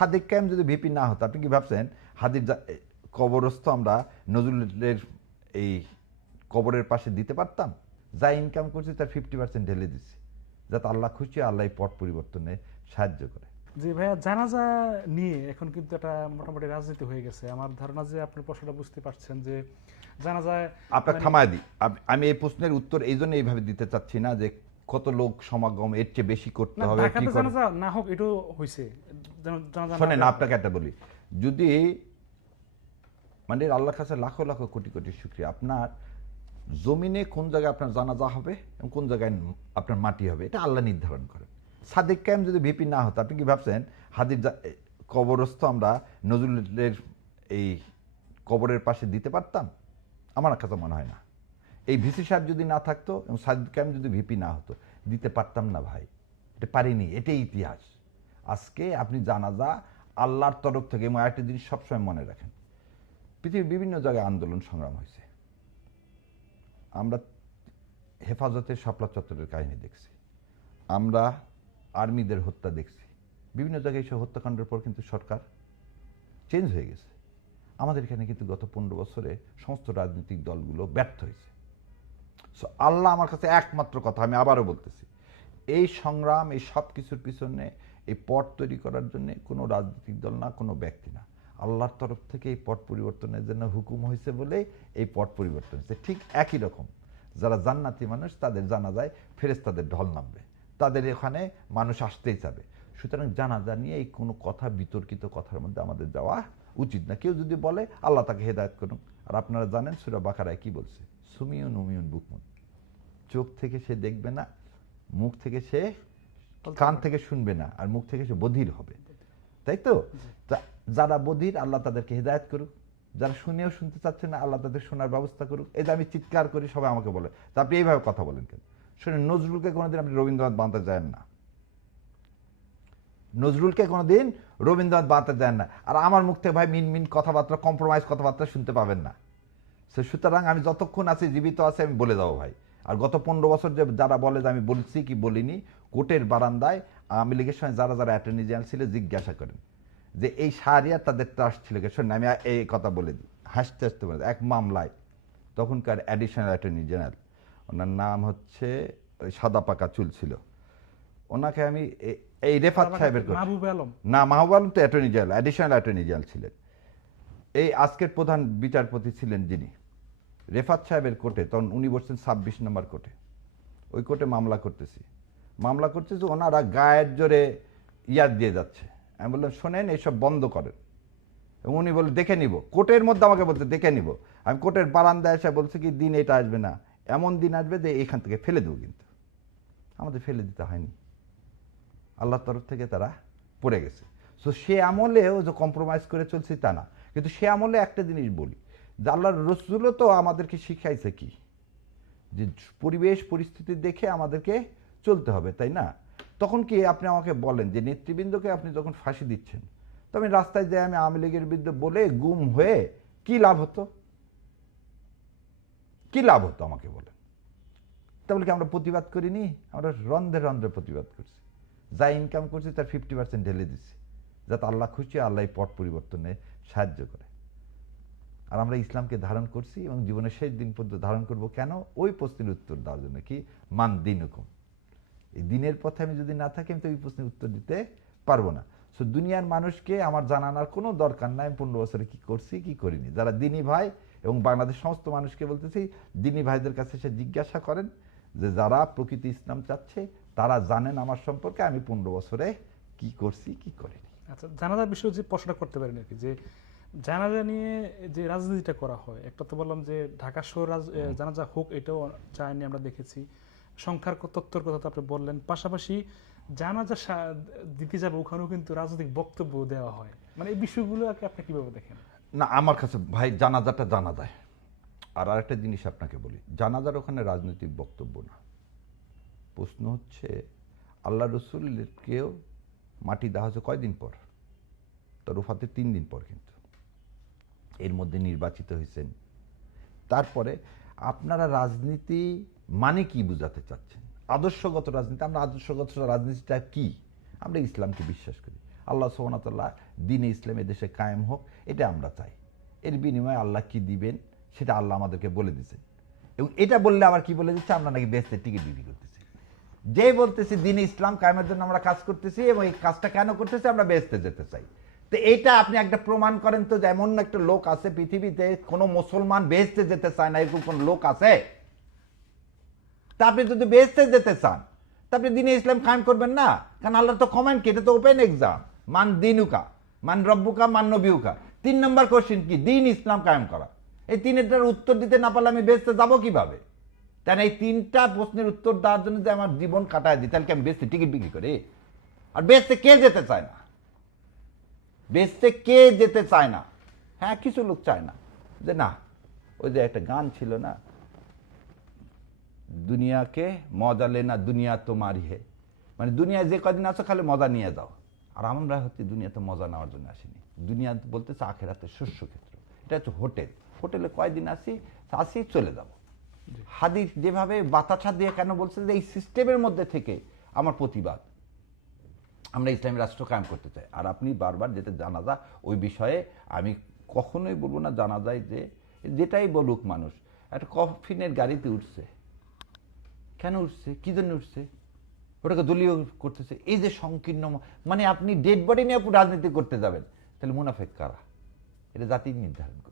সাদিক কায়েম যদি ভিপি না হতো, আপনি কি ভাবছেন হাদির কবরস্থ আমরা নজরুলের এই কবরের পাশে দিতে পারতাম? যা ইনকাম করছি তার 50% ঢেলে দিচ্ছি, যাতে আল্লাহ খুশি, আল্লাহ পট পরিবর্তনে সাহায্য করে। জি ভাইয়া, জানাজা নিয়ে এখন কিন্তু একটা মোটামুটি রাজনীতি হয়ে গেছে। আমার ধারণা যে আপনি প্রশ্নটা বুঝতে পারছেন যে জানাজায় আপনার থামায় দিই, আমি এই প্রশ্নের উত্তর এই জন্য এইভাবে দিতে চাচ্ছি না যে কত লোক সমাগম এর চেয়ে বেশি করতে হবে, ঢাকাতে জানাজা না হোক এটাও হয়েছে। শোনেন আপনাকে একটা বলি, যদি মানে আল্লাহর কাছে লাখো লাখো কোটি কোটি শুকরিয়া, আপনার জমিনে কোন জায়গায় আপনার জানাজা হবে এবং কোন জায়গায় আপনার মাটি হবে এটা আল্লাহ নির্ধারণ করেন। সাদিক কায়েম যদি ভিপি না হতো, আপনি কি ভাবছেন হাদির কবরস্থ আমরা নজরুলের এই কবরের পাশে দিতে পারতাম? আমার কাছে মনে হয় না। এই ভিসি সাহেব যদি না থাকতো এবং সাদিক কায়েম যদি ভিপি না হতো, দিতে পারতাম না ভাই, এটা পারিনি, এটাই ইতিহাস। আজকে আপনি জানাজা আল্লাহর তরফ থেকে, এবং আরেকটা জিনিস সবসময় মনে রাখেন, পৃথিবীর বিভিন্ন জায়গায় আন্দোলন সংগ্রাম হয়েছে। আমরা হেফাজতের শাপলা চত্বরের কাহিনী দেখছি, আমরা আর্মিদের হত্যা দেখছি, বিভিন্ন জায়গায় এসব হত্যাকাণ্ডের পর কিন্তু সরকার চেঞ্জ হয়ে গেছে। আমাদের এখানে কিন্তু গত 15 বছরে সমস্ত রাজনৈতিক দলগুলো ব্যর্থ হয়েছে। সো আল্লাহ আমার কাছে একমাত্র কথা, আমি আবারও বলতেছি, এই সংগ্রাম, এই সব কিছুর পিছনে এই পট তৈরি করার জন্য কোনো রাজনৈতিক দল না, কোনো ব্যক্তি না, আল্লাহর তরফ থেকে এই পট পরিবর্তনের জন্য হুকুম হয়েছে বলে এই পট পরিবর্তন হয়েছে। ঠিক একই রকম যারা জান্নাতি মানুষ, তাদের জানাজায় ফেরেশতাদের ঢল নামবে, তাদের এখানে মানুষ আসতেই চাবে। সুতরাং জানাজা নিয়ে এই কোনো কথা, বিতর্কিত কথার মধ্যে আমাদের যাওয়া উচিত না। কেউ যদি বলে আল্লাহ তাকে হেদায়েত করুন। আর আপনারা জানেন সূরা বাকারায় কি বলছে, সুমিউন উমিউন বুকমুন, চোখ থেকে সে দেখবে না, মুখ থেকে সে, কান থেকে শুনবে না, আর মুখ থেকে সে বধির হবে, তাই তো? যারা বধির আল্লাহ তাদেরকে হেদায়েত করুক, যারা শুনেও শুনতে চাচ্ছে না আল্লাহ তাদের শোনার ব্যবস্থা করুক। এই যে আমি চিৎকার করি, সবাই আমাকে বলে তা আপনি এইভাবে কথা বলেন কেন? শুনেন, নজরুলকে কোনোদিন আপনি রবীন্দ্রনাথ বানাতে যান না, নজরুলকে কোনোদিন রবীন্দ্রনাথ বানাতে দেন না। আর আমার মুখ থেকে ভাই মিন মিন কথাবার্তা, কম্প্রোমাইজ কথাবার্তা শুনতে পাবেন না। সুতরাং আমি যতক্ষণ আছি, জীবিত আছি, আমি বলে দেবো ভাই। আর গত 15 বছর যে যারা বলে যে আমি বলছি কি বলিনি, কোর্টের বারান্দায় আওয়ামী লীগের সময় যারা যারা অ্যাটর্নি জেনারেল ছিল জিজ্ঞাসা করেন যে এই শাহরিয়ার তাদের ট্রাস্ট ছিল। শোনেন, আমি এই কথা বলে দিই, হাসতে হাসতে বলে, এক মামলায় তখনকার অ্যাডিশনাল অ্যাটর্নি জেনারেল, ওনার নাম হচ্ছে ওই সাদা পাকা চুল ছিল, ওনাকে আমি এই রেফাত সাহেবের না, মাহবুব আলম তো attorney general, additional attorney general ছিলেন। এই আজকের প্রধান বিচারপতি ছিলেন যিনি, রেফাত সাহেবের কোর্টে, তখন উনি বসছেন 26 নম্বর কোর্টে। ওই কোর্টে মামলা করতেছি, ওনারা গায়ের জোরে ইয়াদ দিয়ে যাচ্ছে। আমি বললাম শোনেন, এইসব বন্ধ করেন। এবং উনি বলে দেখে নিব, কোর্টের মধ্যে আমাকে বলতে দেখে নিব। আমি কোর্টের বারান্দায় এসে বলছি কি দিন এটা আসবে না, এমন দিন আসবে যে এখান থেকে ফেলে দেবো। কিন্তু আমাদের ফেলে দিতে হয়নি, আল্লাহর তরফ থেকে তারা পড়ে গেছে। সো সে আমলেও যে কম্প্রোমাইজ করে চলছি তা না, কিন্তু সে আমলে একটা জিনিস বলি যে আল্লাহর রসুলও তো আমাদেরকে শিখাইছে কি, যে পরিবেশ পরিস্থিতি দেখে আমাদেরকে চলতে হবে, তাই না? তখন কি আপনি আমাকে বলেন যে নেতৃবৃন্দকে আপনি যখন ফাঁসি দিচ্ছেন, তো আমি রাস্তায় যাই, আমি আওয়ামী লীগের বিরুদ্ধে বলে গুম হয়ে কি লাভ হতো? কি লাভ হতো আমাকে বলেন? তাহলে কি আমরা প্রতিবাদ করিনি? আমরা রন্ধ্রে রন্ধ্রে প্রতিবাদ করছি, যা ইনকাম করছি তার 50% ঢেলে দিচ্ছি, যাতে আল্লাহ খুশি, আল্লাহ পট পরিবর্তনে সাহায্য করে। আর আমরা ইসলামকে ধারণ করছি এবং জীবনের শেষ দিন পর্যন্ত ধারণ করব। কেন? ওই প্রশ্নের উত্তর দেওয়ার জন্য, কি মান দিন হুকুম, এই দিনের পথে আমি যদি না থাকি আমি তো এই প্রশ্নের উত্তর দিতে পারবো না। সো দুনিয়ার মানুষকে আমার জানানোর কোনো দরকার নাই 15 বছরে কি করছি কি করিনি। যারা দিনী ভাই, এবং বাংলাদেশ সমস্ত মানুষকে বলতেছি, দিনী ভাইদের কাছে সে জিজ্ঞাসা করেন যে যারা প্রকৃতি ইসলাম চাচ্ছে তারা জানেন আমার সম্পর্কে আমি 15 বছরে কি করছি কি করিনি। আচ্ছা, জানাজার বিষয়ে যে প্রশ্নটা করতে পারেন আর কি, যে জানাজা নিয়ে যে রাজনীতিটা করা হয়, একটা তো বললাম যে ঢাকা শহর জানাজা হোক, এটাও চাইনি, আমরা দেখেছি। সংখ্যার তথ্যের কথা তো আপনি বললেন, পাশাপাশি জানাজা দিতে যাবে ওখানেও কিন্তু রাজনৈতিক বক্তব্য দেওয়া হয়। মানে এই বিষয়গুলোকে আপনি কিভাবে দেখেন? না, আমার কাছে ভাই জানাজাটা জানা যায়। আর আরেকটা জিনিস আপনাকে বলি, জানাজার ওখানে রাজনৈতিক বক্তব্য না। প্রশ্ন হচ্ছে আল্লাহ রসুলকেও মাটি দেওয়া হয়েছে কয়দিন পর? তার ওফাতে 3 দিন পর। কিন্তু এর মধ্যে নির্বাচিত হয়েছেন। তারপরে আপনারা রাজনীতি মানে কি বুঝাতে চাচ্ছেন? আদর্শগত রাজনীতি, আমরা আদর্শগত রাজনীতিটা কি? আমরা ইসলামকে বিশ্বাস করি। আল্লাহ সুবহানাহু ওয়া তাআলা দ্বীন ইসলাম দেশে কায়েম হোক, এটা আমরা চাই। এর বিনিময়ে আল্লাহ কি দিবেন সেটা আল্লাহ আমাদেরকে বলে দিয়েছেন। এবং এটা বললে আবার কি বলে দিচ্ছে, আমরা নাকি বেহেশতের টিকিট বিক্রি করতেছি। যে বলতেছি দ্বীন ইসলাম কায়েমের জন্য আমরা কাজ করতেছি এবং এই কাজটা কেন করতেছি, আমরা বেহেশতে যেতে চাই। তো এইটা আপনি একটা প্রমাণ করেন তো, যেমন একটা লোক আছে পৃথিবীতে, কোনো মুসলমান বেহেশতে যেতে চায় না এরকম কোন লোক আছে? তা আপনি যদি বেহেশতে যেতে চান তা আপনি দ্বীন ইসলাম কায়েম করবেন না? কারণ আল্লাহ তো কমেন্ট কি, এটা তো ওপেন এক্সাম। মান দিনুকা মান রব্বুকা মান নবিউকা, 3 নম্বর কোশ্চেন কি? দ্বীন ইসলাম কায়েম করা। এই তিনটার উত্তর দিতে না পারলে আমি বেহেশতে যাবো কিভাবে? তাই এই 3টা প্রশ্নের উত্তর দেওয়ার জন্য যে আমার জীবন কাটায় দিই, তাহলে কি আমি বেহেশতে টিকিট বিক্রি করি? আর বেহেশতে কে যেতে চায় না? বেহেশতে কে যেতে চায় না? হ্যাঁ, কিছু লোক চায় না, যে না, ওই যে একটা গান ছিল না, দুনিয়াকে মজা লেনা দুনিয়া তোমারই হে, মানে দুনিয়ায় যে কদিন আছো খালি মজা নিয়ে যাও। আর আমরা হচ্ছে দুনিয়াতে মজা নেওয়ার জন্য আসিনি। দুনিয়া বলতেছে আখেরাতের শস্য ক্ষেত্র। এটা হচ্ছে হোটেল। হোটেলে কয়দিন আসি চলে যাব। হাদিস যেভাবে বাতাসা দিয়ে কেন বলছে যে এই সিস্টেমের মধ্যে থেকে আমার প্রতিবাদ, আমরা ইসলামী রাষ্ট্র কায়েম করতে চাই। আর আপনি বারবার যেটা জানাজা, ওই বিষয়ে আমি কখনোই বলবো না জানাজায় যে যেটাই বলুক মানুষ, একটা কফিনের গাড়িতে উঠছে, কেন উঠছে, কি জন্য উঠছে, ওটাকে দলীয় করতেছে। এই যে সংকীর্ণ, মানে আপনি ডেড বডি নিয়ে রাজনীতি করতে যাবেন, তাহলে মুনাফেক কারা? এটা জাতি নির্ধারণ করে।